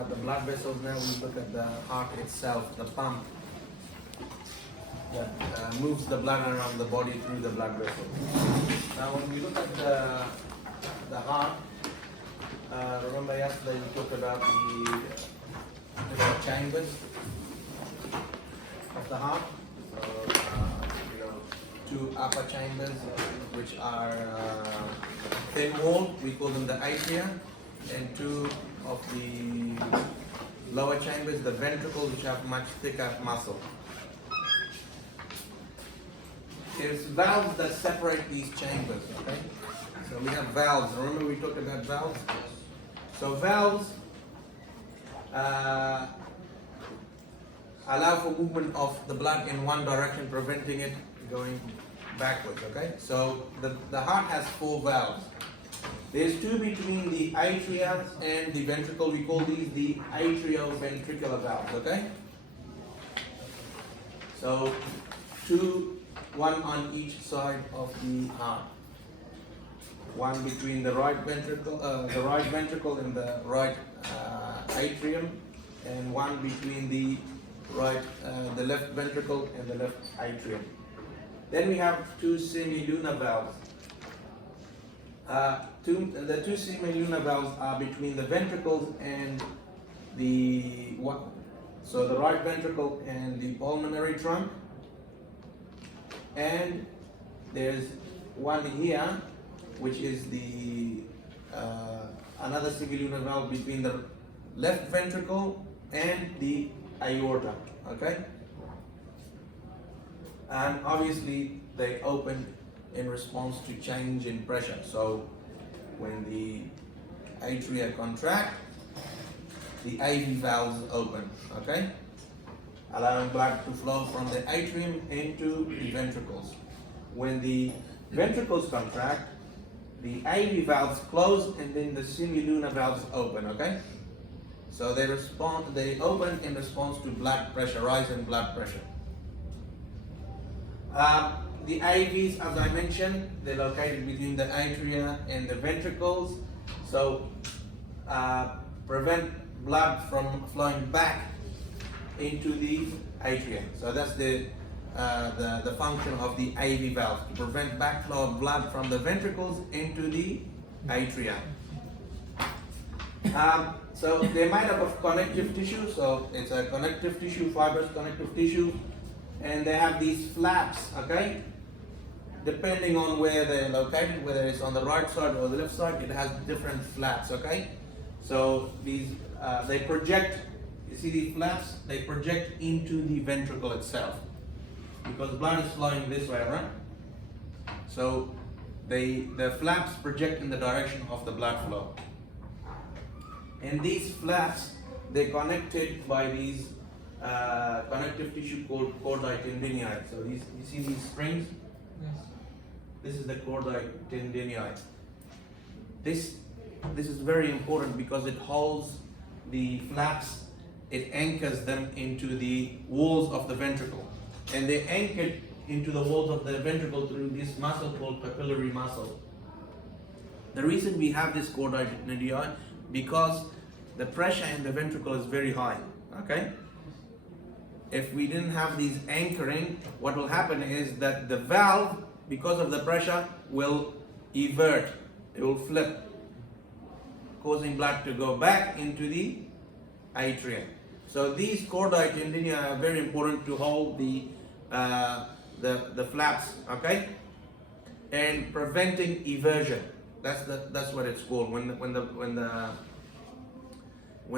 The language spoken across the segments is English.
about the blood vessels. Now we look at the heart itself, the pump that moves the blood around the body through the blood vessels. Now when we look at the heart, remember yesterday we talked about the different chambers of the heart. So, two upper chambers which are thin walled, we call them the atria, and two of the lower chambers, the ventricles, which have much thicker muscle. There's valves that separate these chambers, okay? So we have valves. Remember we talked about valves? So valves allow for movement of the blood in one direction, preventing it going backwards, okay? So the heart has four valves. There's two between the atria and the ventricle. We call these the atrioventricular valves, okay? So one on each side of the heart. One between the right ventricle and the right atrium, and one between the left ventricle and the left atrium. Then we have two semilunar valves. The two semilunar valves are between the ventricles and the right ventricle and the pulmonary trunk. And there's one here, which is the another semilunar valve between the left ventricle and the aorta. Okay. And obviously they open in response to change in pressure. So when the atria contract, the AV valves open, okay, allowing blood to flow from the atrium into the ventricles. When the ventricles contract, the AV valves close and then the semilunar valves open, okay? So they open in response to blood pressure, rise in blood pressure. The AVs, as I mentioned, they're located between the atria and the ventricles, so prevent blood from flowing back into the atria. So that's the function of the AV valve, to prevent backflow of blood from the ventricles into the atria. So they're made up of connective tissue, so it's a connective tissue, fibrous connective tissue, and they have these flaps, okay? Depending on where they're located, whether it's on the right side or the left side, it has different flaps, okay? So these, they project, you see these flaps, they project into the ventricle itself, because blood is flowing this way, right? So the flaps project in the direction of the blood flow. And these flaps, they're connected by these connective tissue called chordae tendinii. So you see these springs? Yes. This is the chordae tendinii. This is very important because it holds the flaps, it anchors them into the walls of the ventricle. And they're anchored into the walls of the ventricle through this muscle called papillary muscle. The reason we have this chordae tendinii, because the pressure in the ventricle is very high, okay? If we didn't have these anchoring, what will happen is that the valve, because of the pressure, will evert, it will flip, causing blood to go back into the atria. So these chordae tendinii are very important to hold the flaps, okay, and preventing eversion. That's what it's called. When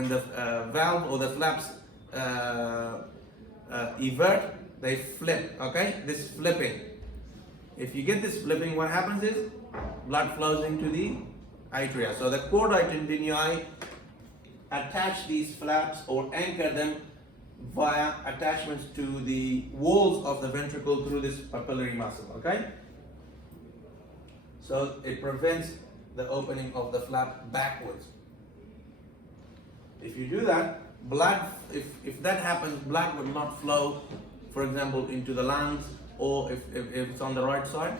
the valve or the flaps evert, they flip, okay? This flipping. If you get this flipping, what happens is blood flows into the atria. So the chordae tendinii attach these flaps or anchor them via attachments to the walls of the ventricle through this papillary muscle, okay? So it prevents the opening of the flap backwards. If you do that, blood, if that happens, blood will not flow, for example, into the lungs, or if it's on the right side,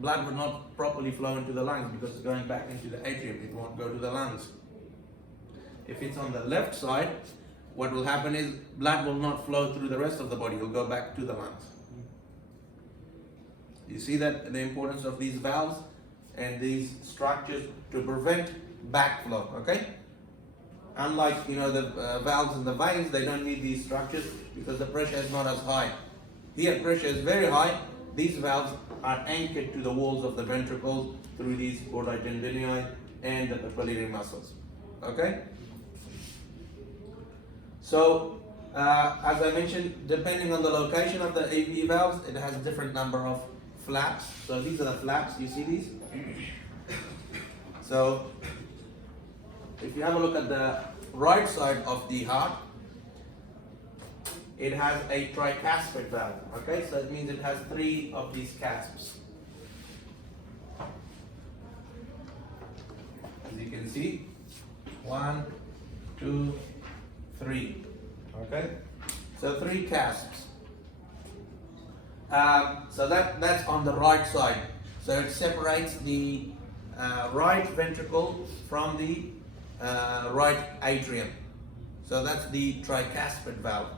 blood will not properly flow into the lungs because it's going back into the atrium. It won't go to the lungs. If it's on the left side, what will happen is blood will not flow through the rest of the body, it will go back to the lungs. You see that the importance of these valves and these structures to prevent backflow, okay? Unlike the valves in the veins, they don't need these structures because the pressure is not as high. Here pressure is very high. These valves are anchored to the walls of the ventricles through these chordae tendineae and the papillary muscles. Okay? So, as I mentioned, depending on the location of the AV valves, it has a different number of flaps. So these are the flaps, you see these? So, if you have a look at the right side of the heart, it has a tricuspid valve, okay? So it means it has 3 of these cusps. As you can see, 1, 2, 3, okay? So 3 cusps. So that's on the right side. So it separates the right ventricle from the right atrium. So that's the tricuspid valve.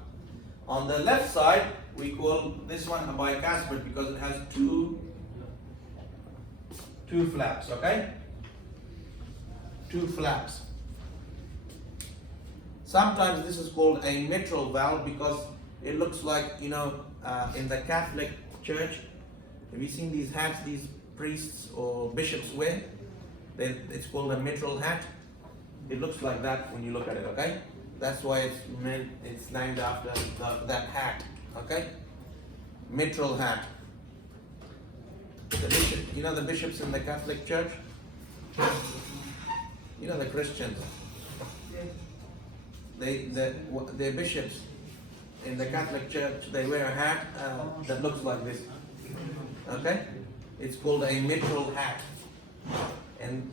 On the left side, we call this one a bicuspid because it has two flaps, okay? 2 flaps. Sometimes this is called a mitral valve because it looks like, in the Catholic Church, have you seen these hats these priests or bishops wear? It's called a mitral hat. It looks like that when you look at it, okay? That's why it's named after that hat, okay? Mitral hat. The bishop, the bishops in the Catholic Church? The Christians. The bishops in the Catholic Church, they wear a hat that looks like this, okay? It's called a mitral hat. And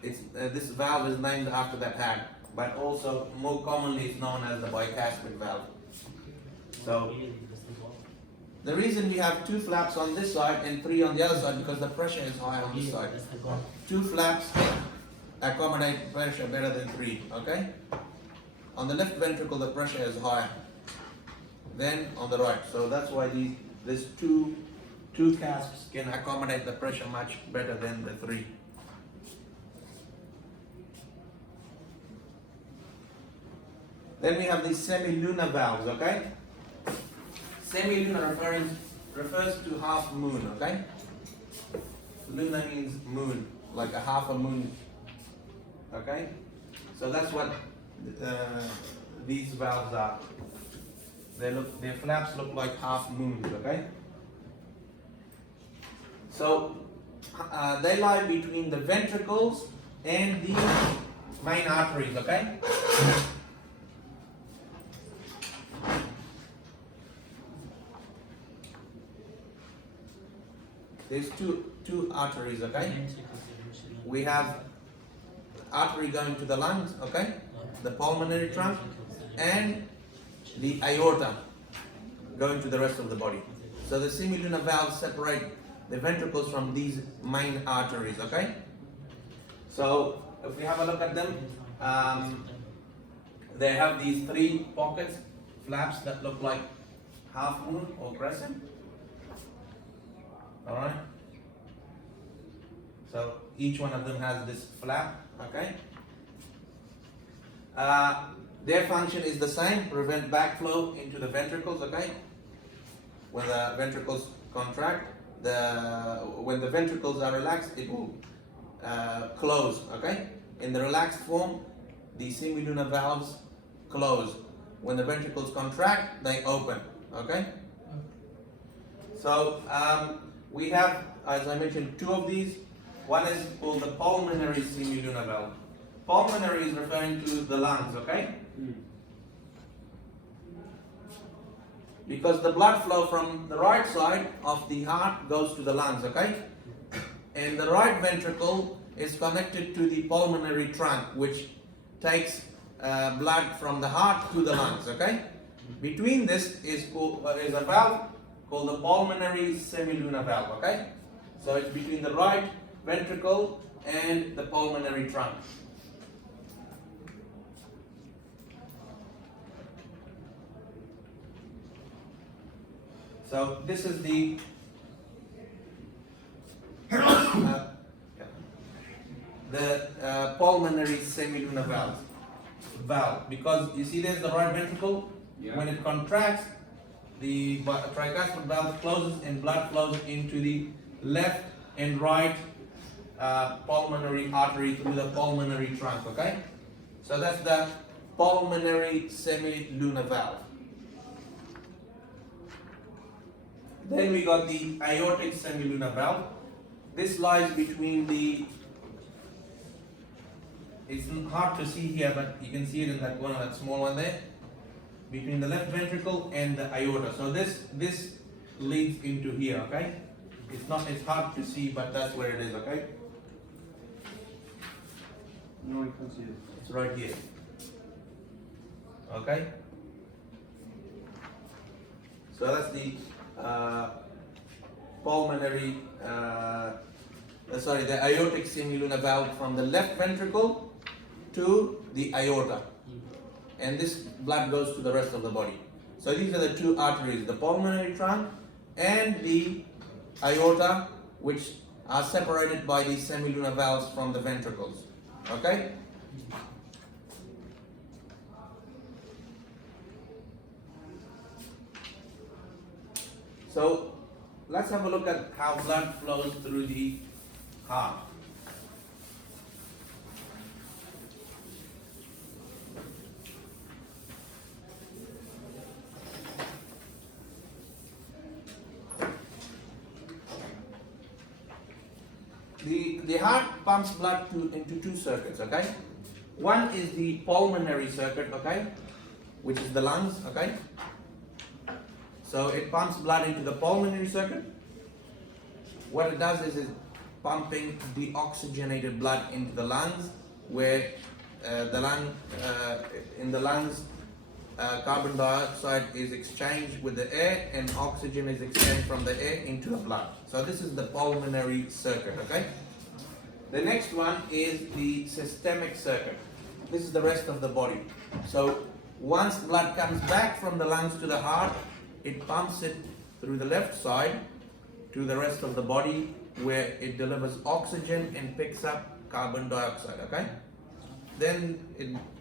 this valve is named after that hat, but also more commonly it's known as the bicuspid valve. So the reason we have 2 flaps on this side and 3 on the other side because the pressure is high on this side. 2 flaps accommodate pressure better than 3, okay? On the left ventricle the pressure is higher than on the right, so that's why these two cusps can accommodate the pressure much better than the 3. Then we have these semilunar valves, okay? Semilunar refers to half moon, okay? Lunar means moon, like a half a moon, okay? So that's what these valves are. Their flaps look like half moons, okay? So they lie between the ventricles and the main arteries, okay? There's two arteries, okay? We have artery going to the lungs, okay? The pulmonary trunk and the aorta going to the rest of the body. So the semilunar valves separate the ventricles from these main arteries, okay? So if we have a look at them, they have these 3 pockets, flaps that look like half moon or crescent. Alright? So each one of them has this flap, okay? Their function is the same, prevent backflow into the ventricles, okay? When the ventricles contract, when the ventricles are relaxed, it will close, okay? In the relaxed form, the semilunar valves close. When the ventricles contract, they open, okay? So we have, as I mentioned, 2 of these. One is called the pulmonary semilunar valve. Pulmonary is referring to the lungs, okay? Because the blood flow from the right side of the heart goes to the lungs, okay? And the right ventricle is connected to the pulmonary trunk, which takes blood from the heart to the lungs, okay? Between this is a valve called the pulmonary semilunar valve, okay? So it's between the right ventricle and the pulmonary trunk. So this is the pulmonary semilunar valve, because you see there's the right ventricle. Yeah. When it contracts, the tricuspid valve closes and blood flows into the left and right pulmonary artery through the pulmonary trunk. Okay, so that's the pulmonary semilunar valve. Then we got the aortic semilunar valve. This lies between the, it's hard to see here, but you can see it in that one, that small one there, between the left ventricle and the aorta. So this leads into here, okay? It's hard to see, but that's where it is, okay? No, I can't see it. It's right here. Okay? So that's the pulmonary, the aortic semilunar valve from the left ventricle to the aorta. And this blood goes to the rest of the body. So these are the two arteries, the pulmonary trunk and the aorta, which are separated by the semilunar valves from the ventricles. Okay? So let's have a look at how blood flows through the heart. The heart pumps blood into two circuits, okay? One is the pulmonary circuit, okay? Which is the lungs, okay? So it pumps blood into the pulmonary circuit. What it does is it's pumping deoxygenated blood into the lungs, where in the lungs, carbon dioxide is exchanged with the air and oxygen is exchanged from the air into the blood. So this is the pulmonary circuit, okay? The next one is the systemic circuit. This is the rest of the body. So once blood comes back from the lungs to the heart, it pumps it through the left side to the rest of the body, where it delivers oxygen and picks up carbon dioxide, okay? Then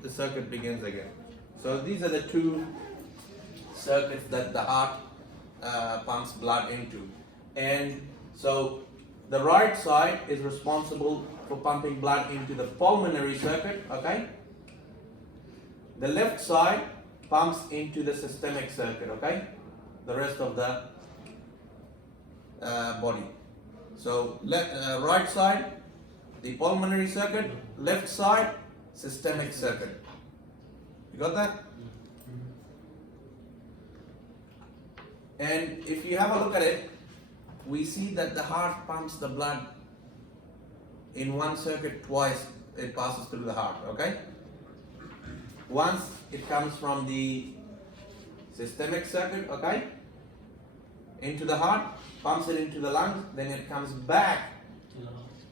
the circuit begins again. So these are the two circuits that the heart pumps blood into. And so the right side is responsible for pumping blood into the pulmonary circuit, okay? The left side pumps into the systemic circuit, okay? The rest of the body. So right side, the pulmonary circuit, left side, systemic circuit. You got that? And if you have a look at it, we see that the heart pumps the blood in one circuit twice. It passes through the heart, okay? Once it comes from the systemic circuit, okay, into the heart, pumps it into the lungs, then it comes back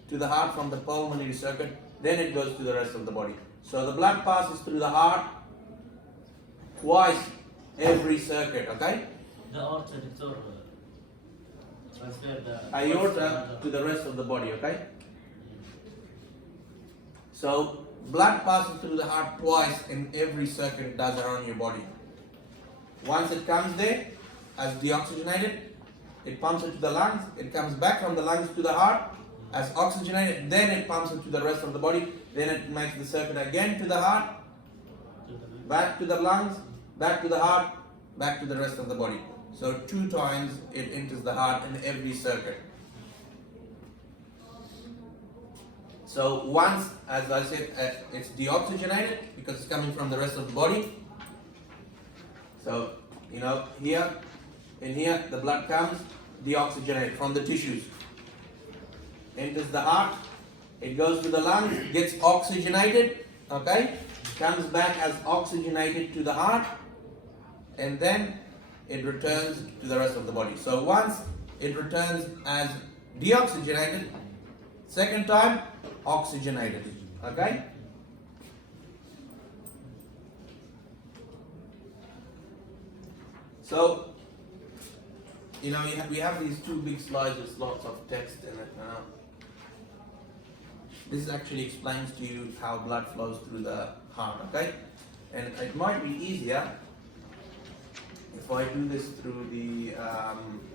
to the heart from the pulmonary circuit, then it goes to the rest of the body. So the blood passes through the heart twice every circuit, okay? The aorta, Doctor, transfer the Aorta to the rest of the body, okay? So blood passes through the heart twice in every circuit it does around your body. Once it comes there as deoxygenated, it pumps it to the lungs, it comes back from the lungs to the heart as oxygenated, then it pumps it to the rest of the body, then it makes the circuit again to the heart, back to the lungs, back to the heart, back to the rest of the body. So 2 times it enters the heart in every circuit. So once, as I said, it's deoxygenated because it's coming from the rest of the body. So, you know, here, in here, the blood comes deoxygenated from the tissues. Enters the heart, it goes to the lungs, gets oxygenated, okay? Comes back as oxygenated to the heart, and then it returns to the rest of the body. So once it returns as deoxygenated, second time, oxygenated, okay? So you know, we have these two big slides with lots of text in it. This actually explains to you how blood flows through the heart, okay? And it might be easier if I do this through the,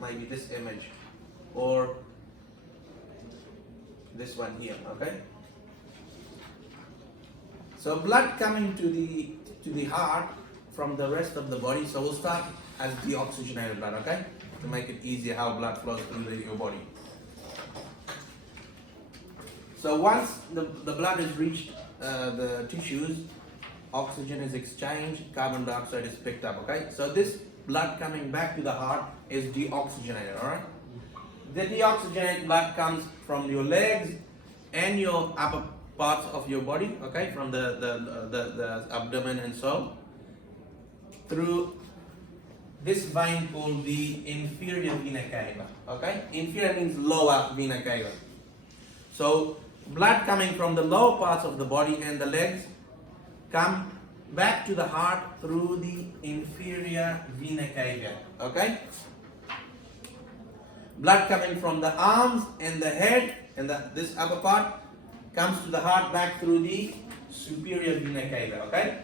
maybe this image, or this one here, okay? So blood coming to the heart from the rest of the body, so we'll start as deoxygenated blood, okay? To make it easier how blood flows through your body. So once the blood has reached the tissues, oxygen is exchanged, carbon dioxide is picked up, okay? So this blood coming back to the heart is deoxygenated, alright? The deoxygenated blood comes from your legs and your upper parts of your body, okay? From the abdomen and so, through this vein called the inferior vena cava, okay? Inferior means lower vena cava. So blood coming from the lower parts of the body and the legs come back to the heart through the inferior vena cava, okay? Blood coming from the arms and the head and this upper part comes to the heart back through the superior vena cava, okay?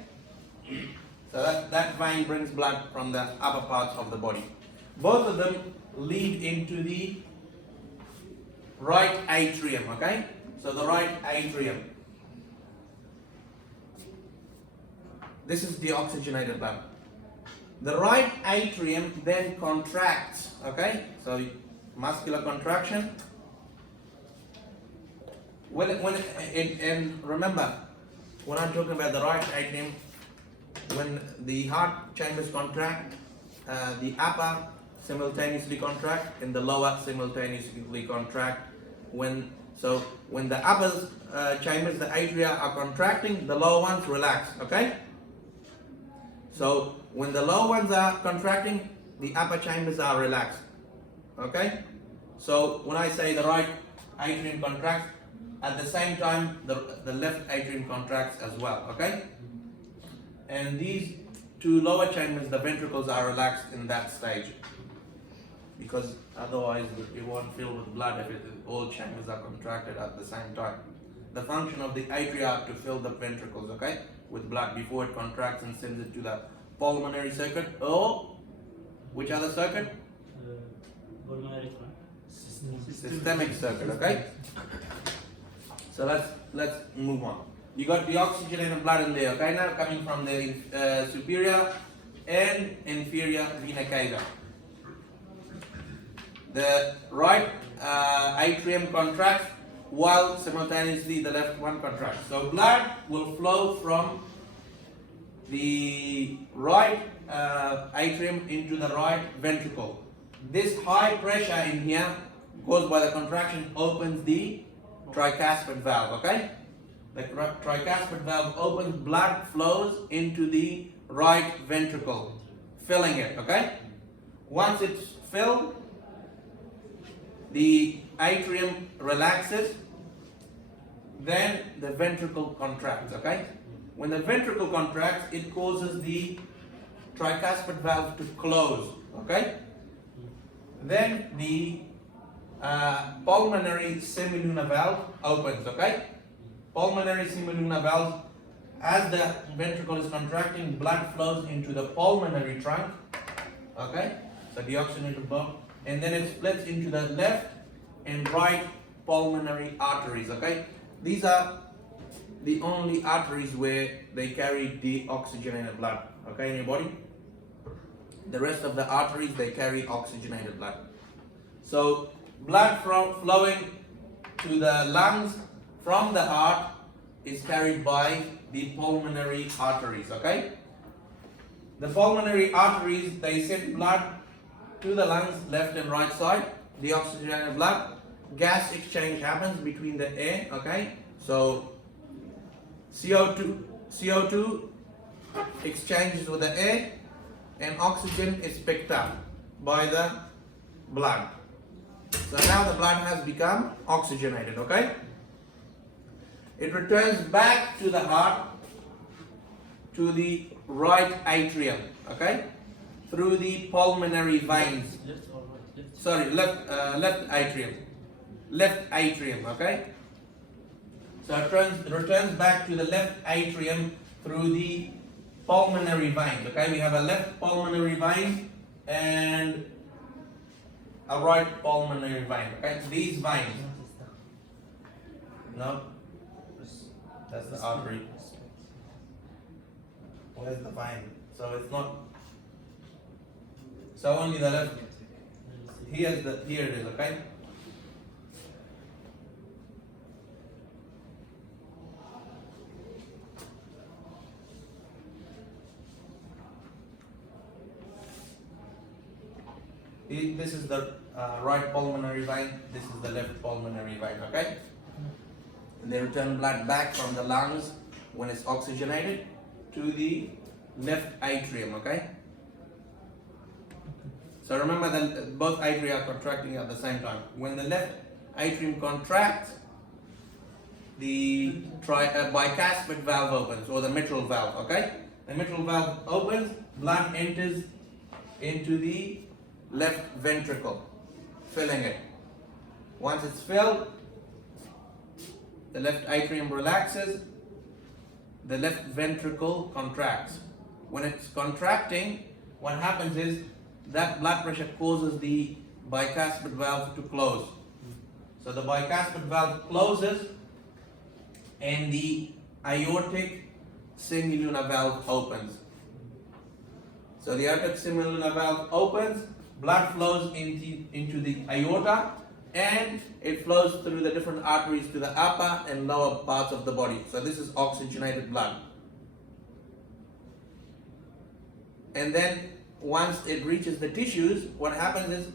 So that vein brings blood from the upper parts of the body. Both of them lead into the right atrium, okay? So the right atrium. This is deoxygenated blood. The right atrium then contracts, okay? So muscular contraction. And remember, when I'm talking about the right atrium, when the heart chambers contract, the upper simultaneously contract and the lower simultaneously contract. When the upper chambers, the atria are contracting, the lower ones relax, okay? So when the lower ones are contracting, the upper chambers are relaxed, okay? So when I say the right atrium contracts, at the same time the left atrium contracts as well, okay? And these two lower chambers, the ventricles, are relaxed in that stage, because otherwise it won't fill with blood if all chambers are contracted at the same time. The function of the atria are to fill the ventricles, okay, with blood before it contracts and sends it to the pulmonary circuit, or which other circuit? Pulmonary Systemic circuit, okay? So let's move on. You got the oxygenated blood in there, okay? Now coming from the superior and inferior vena cava. The right atrium contracts while simultaneously the left one contracts. So blood will flow from the right atrium into the right ventricle. This high pressure in here, caused by the contraction, opens the tricuspid valve, okay? The tricuspid valve opens, blood flows into the right ventricle, filling it, okay? Once it's filled, the atrium relaxes, then the ventricle contracts, okay? When the ventricle contracts, it causes the tricuspid valve to close, okay? Then the pulmonary semilunar valve opens, okay? Pulmonary semilunar valve, as the ventricle is contracting, blood flows into the pulmonary trunk, okay? So deoxygenated blood, and then it splits into the left and right pulmonary arteries, okay? These are the only arteries where they carry deoxygenated blood, okay, in your body. The rest of the arteries, they carry oxygenated blood. So blood flowing to the lungs from the heart is carried by the pulmonary arteries, okay? The pulmonary arteries, they send blood to the lungs, left and right side, deoxygenated blood. Gas exchange happens between the air, okay? So CO2 exchanges with the air, and oxygen is picked up by the blood. So now the blood has become oxygenated, okay? It returns back to the heart, to the right atrium, okay? Through the pulmonary veins. Left or right? sorry, left atrium. Left atrium, okay? So it returns back to the left atrium through the pulmonary veins. Okay, we have a left pulmonary vein and a right pulmonary vein. Okay, these veins. No, that's the artery. Where's the vein? So it's not. So only the left. Here it is. Okay. This is the right pulmonary vein, this is the left pulmonary vein, okay? And they return blood back from the lungs when it's oxygenated to the left atrium, okay? So remember that both atria are contracting at the same time. When the left atrium contracts, the bicuspid valve opens, or the mitral valve, okay? The mitral valve opens, blood enters into the left ventricle, filling it. Once it's filled, the left atrium relaxes, the left ventricle contracts. When it's contracting, what happens is that blood pressure causes the bicuspid valve to close. So the bicuspid valve closes and the aortic semilunar valve opens. So the aortic semilunar valve opens, blood flows into the aorta, and it flows through the different arteries to the upper and lower parts of the body. So this is oxygenated blood. And then once it reaches the tissues, what happens is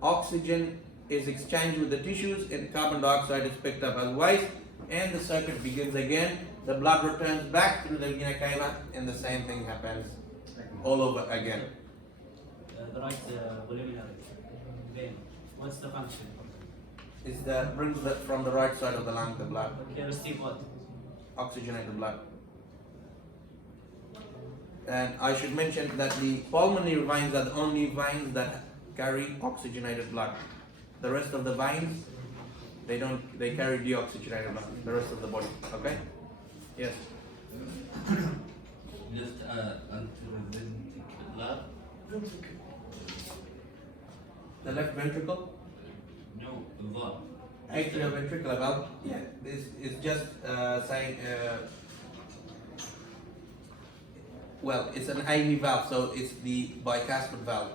oxygen is exchanged with the tissues and carbon dioxide is picked up as waste, and the circuit begins again. The blood returns back through the vena cava and the same thing happens all over again. The right pulmonary vein. What's the function? It's brings from the right side of the lung the blood, Okay, receive what? oxygenated blood. And I should mention that the pulmonary veins are the only veins that carry oxygenated blood. The rest of the veins, they carry deoxygenated blood. The rest of the body. Okay? Yes. Just anteventricular. The left ventricle. No, valve. Atrioventricular valve. Yeah, this is just saying. Well, it's an IV valve, so it's the bicuspid valve.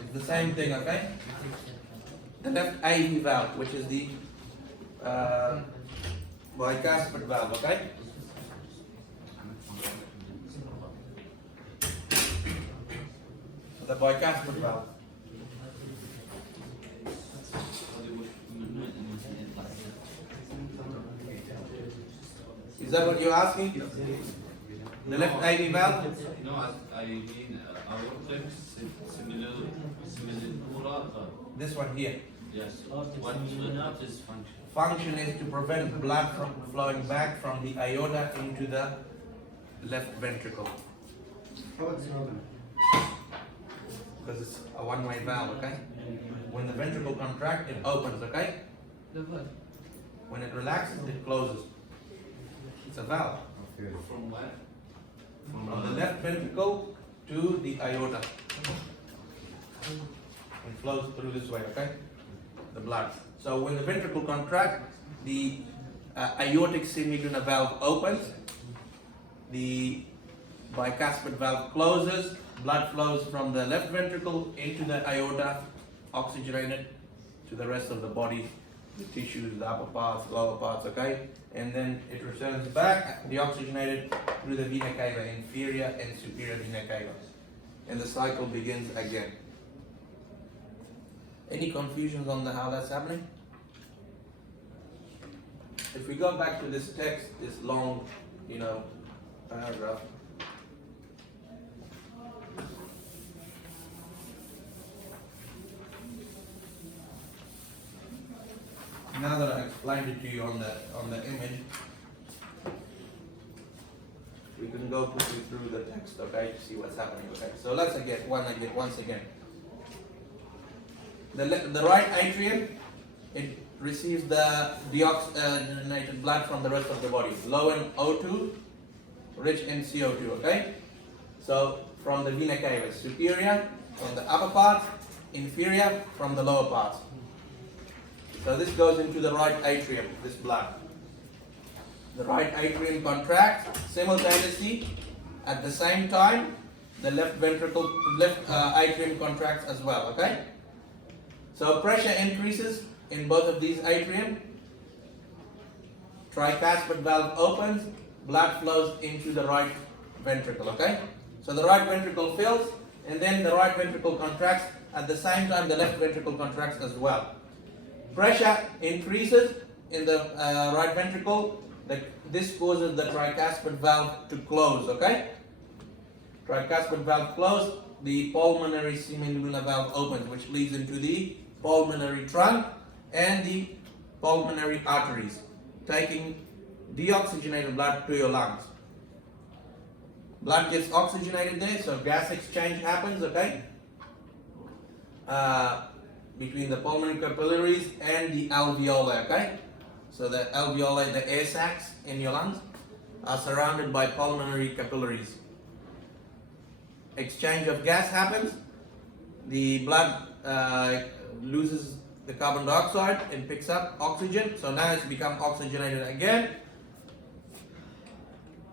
It's the same thing, okay? The left IV valve, which is the bicuspid valve, okay? The bicuspid valve. Is that what you're asking? The left IV valve? No, I mean aortic semilunar. This one here. Yes. Aortic What semilunar. is function? Function is to prevent blood from flowing back from the aorta into the left ventricle. How about the other? Because it's a one-way valve, okay? When the ventricle contracts, it opens, okay? When it relaxes, it closes. It's a valve. Okay. From where? From the left ventricle to the aorta. It flows through this way, okay? The blood. So when the ventricle contracts, the aortic semilunar valve opens, the bicuspid valve closes, blood flows from the left ventricle into the aorta, oxygenated to the rest of the body, the tissues, the upper parts, lower parts, okay? And then it returns back, deoxygenated through the vena cava, inferior and superior vena cava. And the cycle begins again. Any confusions on how that's happening? If we go back to this text, this long, paragraph. Now that I explained it to you on the image. We can go quickly through the text, okay, to see what's happening. Okay, so let's once again. The right atrium, it receives the deoxygenated blood from the rest of the body, low in O2, rich in CO2. Okay, so from the vena cava, superior from the upper part, inferior from the lower part. So this goes into the right atrium, this blood. The right atrium contracts simultaneously. At the same time, the left atrium contracts as well. Okay. So pressure increases in both of these atrium. Tricuspid valve opens. Blood flows into the right ventricle. Okay. So the right ventricle fills, and then the right ventricle contracts. At the same time, the left ventricle contracts as well. Pressure increases in the right ventricle. This causes the tricuspid valve to close, okay? Tricuspid valve closed, the pulmonary semilunar valve opens, which leads into the pulmonary trunk and the pulmonary arteries, taking deoxygenated blood to your lungs. Blood gets oxygenated there, so gas exchange happens, okay? Between the pulmonary capillaries and the alveoli, okay? So the alveoli, the air sacs in your lungs, are surrounded by pulmonary capillaries. Exchange of gas happens. The blood loses the carbon dioxide and picks up oxygen. So now it's become oxygenated again.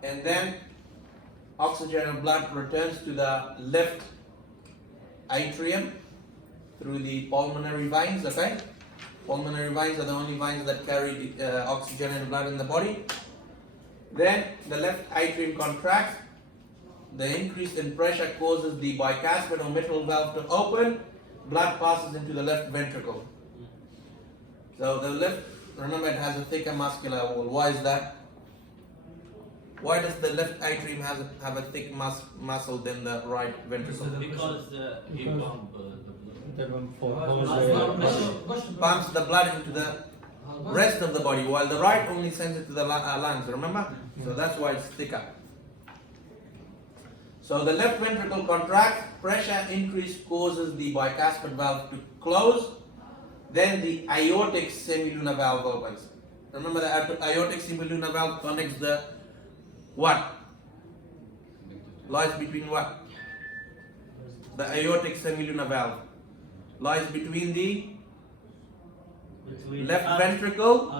And then oxygenated blood returns to the left atrium through the pulmonary veins, okay? Pulmonary veins are the only veins that carry oxygenated blood in the body. Then the left atrium contracts. The increase in pressure causes the bicuspid or mitral valve to open. Blood passes into the left ventricle. So the left, remember, it has a thicker muscular wall. Why is that? Why does the left atrium have a thick muscle than the right ventricle? Because he pump the blood. Pumps the blood into the rest of the body, while the right only sends it to the lungs, remember? So that's why it's thicker. So the left ventricle contracts, pressure increase causes the bicuspid valve to close, then the aortic semilunar valve opens. Remember, the aortic semilunar valve connects the what? Lies between what? The aortic semilunar valve lies between the left ventricle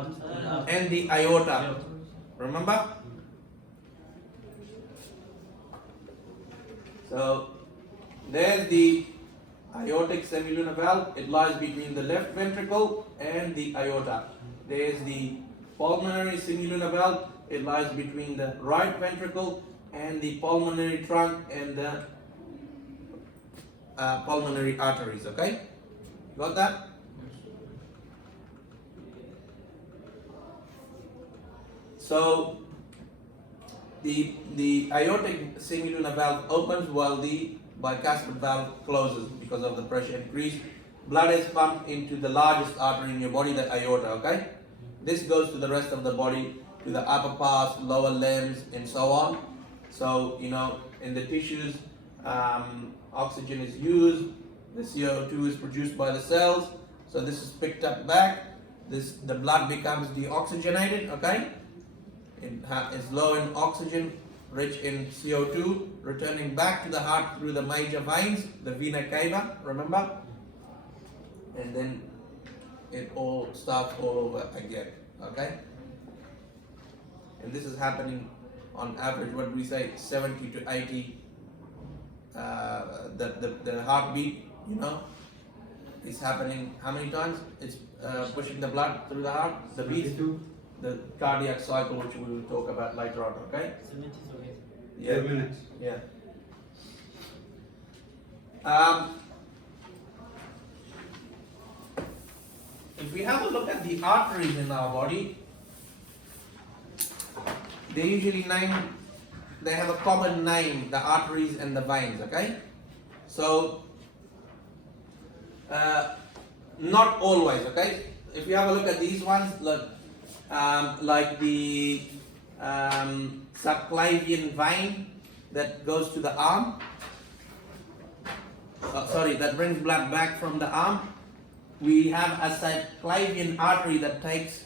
and the aorta. Remember? So there's the aortic semilunar valve. It lies between the left ventricle and the aorta. There's the pulmonary semilunar valve. It lies between the right ventricle and the pulmonary trunk and the pulmonary arteries. Okay, got that? So the aortic semilunar valve opens while the bicuspid valve closes because of the pressure increase. Blood is pumped into the largest artery in your body, the aorta. Okay, this goes to the rest of the body, to the upper parts, lower limbs, and so on. So in the tissues, oxygen is used. The CO2 is produced by the cells. So this is picked up back. The blood becomes deoxygenated. Okay. It is low in oxygen, rich in CO2, returning back to the heart through the major veins, the vena cava, remember? And then it all starts all over again, okay? And this is happening on average, what we say, 70 to 80, the heartbeat, is happening how many times? It's pushing the blood through the heart, the beat. The cardiac cycle, which we will talk about later on, okay? 70 to 80. Yeah. 10 minutes. Yeah. If we have a look at the arteries in our body, they have a common name, the arteries and the veins, okay? So, not always, okay? If you have a look at these ones, look, like the subclavian vein that goes to the arm. That brings blood back from the arm. We have a subclavian artery that takes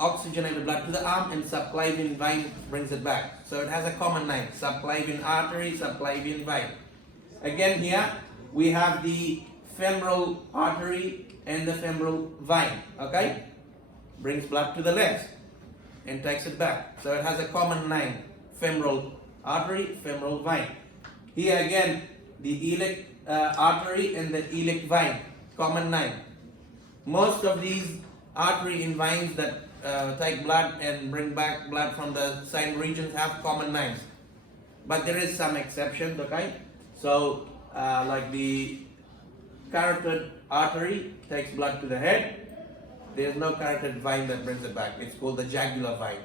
oxygenated blood to the arm, and subclavian vein brings it back. So it has a common name: subclavian artery, subclavian vein. Again, here we have the femoral artery and the femoral vein. Okay, brings blood to the legs and takes it back. So it has a common name: femoral artery, femoral vein. Here again, the iliac artery and the iliac vein, common name. Most of these artery and veins that take blood and bring back blood from the same regions have common names, but there is some exceptions. Okay, so like the carotid artery takes blood to the head. There is no carotid vein that brings it back. It's called the jugular vein.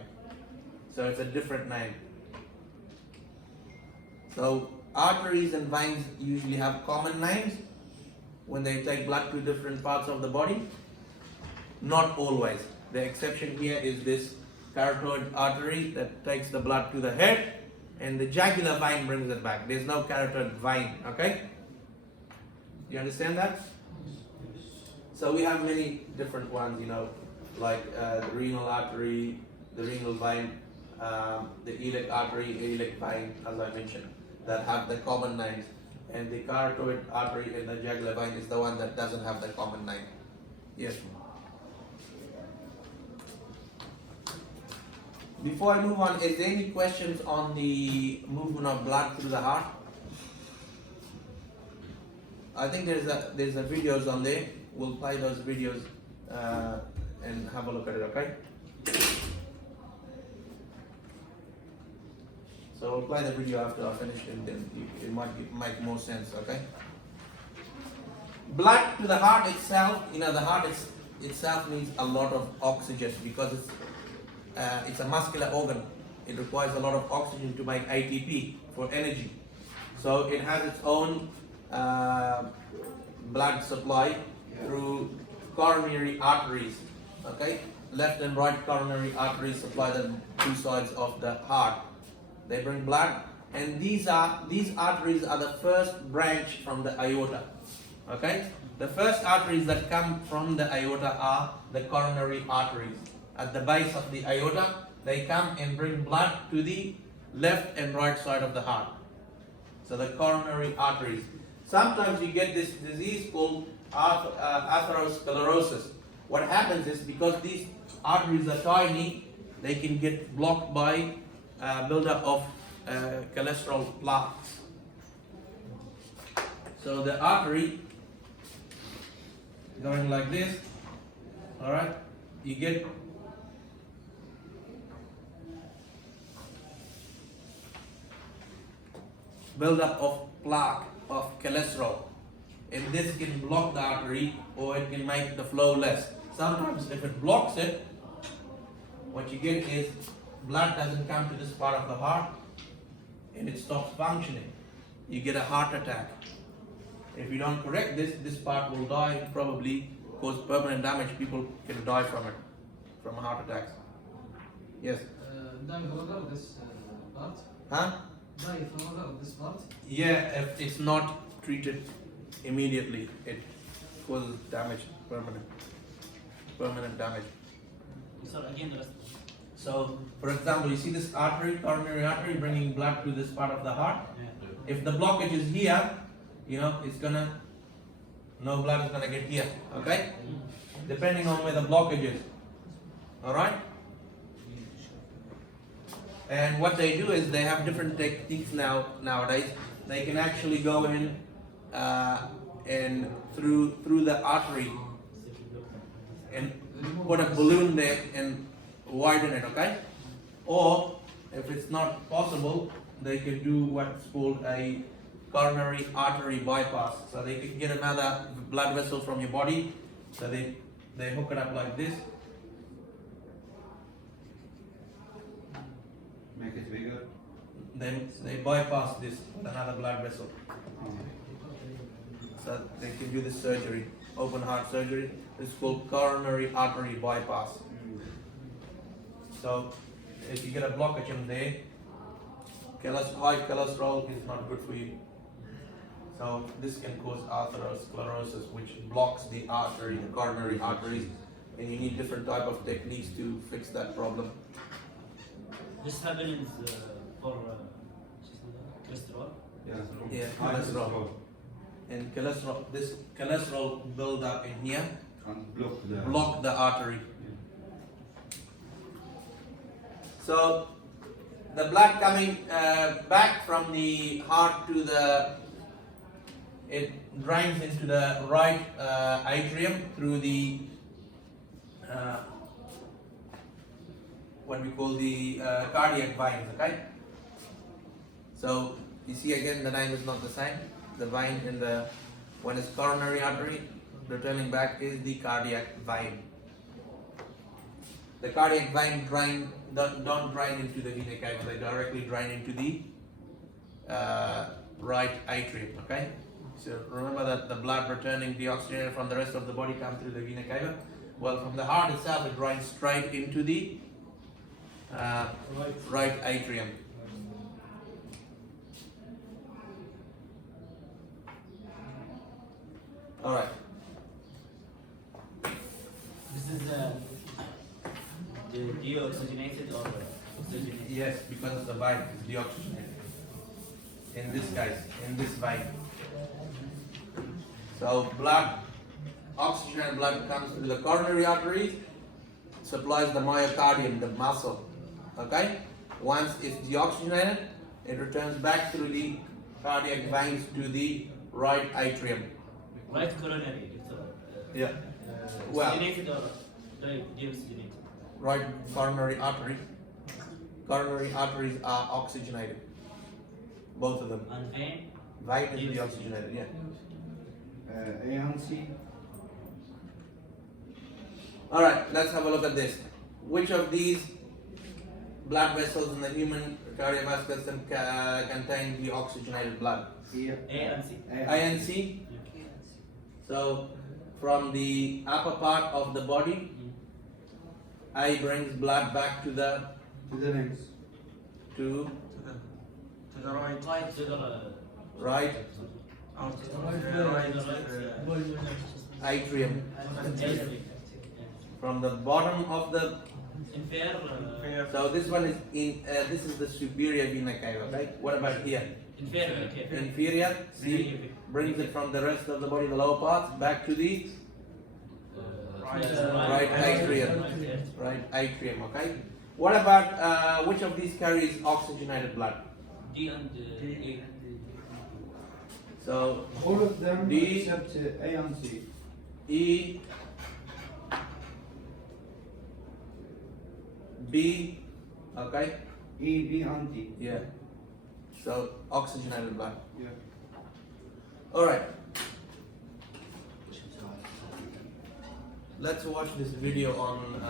So it's a different name. So arteries and veins usually have common names when they take blood to different parts of the body. Not always. The exception here is this carotid artery that takes the blood to the head, and the jugular vein brings it back. There's no carotid vein. Okay? You understand that? So we have many different ones, like the renal artery, the renal vein, the iliac artery, iliac vein, as I mentioned, that have the common names. And the carotid artery and the jugular vein is the one that doesn't have the common name. Yes. Before I move on, is there any questions on the movement of blood through the heart? I think there's a videos on there. We'll play those videos and have a look at it, okay? So we'll play the video after I finish, and then it might make more sense, okay? Blood to the heart itself, the heart itself needs a lot of oxygen because it's a muscular organ. It requires a lot of oxygen to make ATP for energy. So it has its own blood supply through coronary arteries. Okay, left and right coronary arteries supply the two sides of the heart. They bring blood, and these arteries are the first branch from the aorta. Okay, the first arteries that come from the aorta are the coronary arteries. At the base of the aorta, they come and bring blood to the left and right side of the heart. So the coronary arteries. Sometimes you get this disease called atherosclerosis. What happens is, because these arteries are tiny, they can get blocked by buildup of cholesterol plaques. So the artery going like this, all right, you get buildup of plaque of cholesterol, and this can block the artery, or it can make the flow less. Sometimes if it blocks it, what you get is blood doesn't come to this part of the heart and it stops functioning. You get a heart attack. If you don't correct this part will die, probably cause permanent damage. People can die from it, from heart attacks. Yes? Die further this part? Huh? Die further this part? Yeah, if it's not treated immediately, it causes damage, permanent damage. Sir, again the rest. So, for example, you see this artery, coronary artery, bringing blood to this part of the heart. Yeah. If the blockage is here, no blood is gonna get here, okay? Depending on where the blockage is, all right? And what they do is they have different techniques nowadays. They can actually go in and through the artery and put a balloon there and widen it, okay? Or if it's not possible, they can do what's called a coronary artery bypass. So they can get another blood vessel from your body. So they hook it up like this. Make it bigger. Then they bypass this with another blood vessel. So they can do this surgery. open heart surgery. It's called coronary artery bypass. So if you get a blockage in there, high cholesterol is not good for you. So this can cause atherosclerosis, which blocks the artery, the coronary arteries, and you need different type of techniques to fix that problem. This happens for cholesterol. Yeah, cholesterol. And this cholesterol build up in here, And block block the artery. So the blood coming back from the heart to it drains into the right atrium through the what we call the cardiac veins. Okay. So you see again the name is not the same. The vein in the when it's coronary artery, returning back is the cardiac vein. The cardiac vein don't drain into the vena cava, they directly drain into the right atrium, okay? So remember that the blood returning deoxygenated from the rest of the body comes through the vena cava. Well, from the heart itself, it drains straight into the right atrium. All right. This is the deoxygenated or oxygenated? Yes, because of the vein is deoxygenated. In this case, in this vein. So blood, oxygenated blood comes to the coronary arteries, supplies the myocardium, the muscle. Okay? Once it's deoxygenated, it returns back through the cardiac veins to the right atrium. Right coronary, doctor. Yeah. Well, Oxygenated or deoxygenated? right coronary artery. Coronary arteries are oxygenated. Both of them. And vein? Vein is deoxygenated, yeah. A and C. Alright, let's have a look at this. Which of these blood vessels in the human cardiovascular system contain the oxygenated blood? E. A and C. A and C. So, from the upper part of the body, A brings blood back to the To the lungs. to To the right. To the right Out. atrium. atrium. From the bottom of the Inferior. so this one is in this is the superior vena cava. Okay. What about here? Inferior. Okay. Inferior. C brings it from the rest of the body, the lower parts, back to the right atrium. Right atrium. Okay. What about which of these carries oxygenated blood? D and E. So All of them D. except A and C. E, B, okay, E, B, and D. yeah. So oxygenated blood. Yeah. All right. Let's watch this video on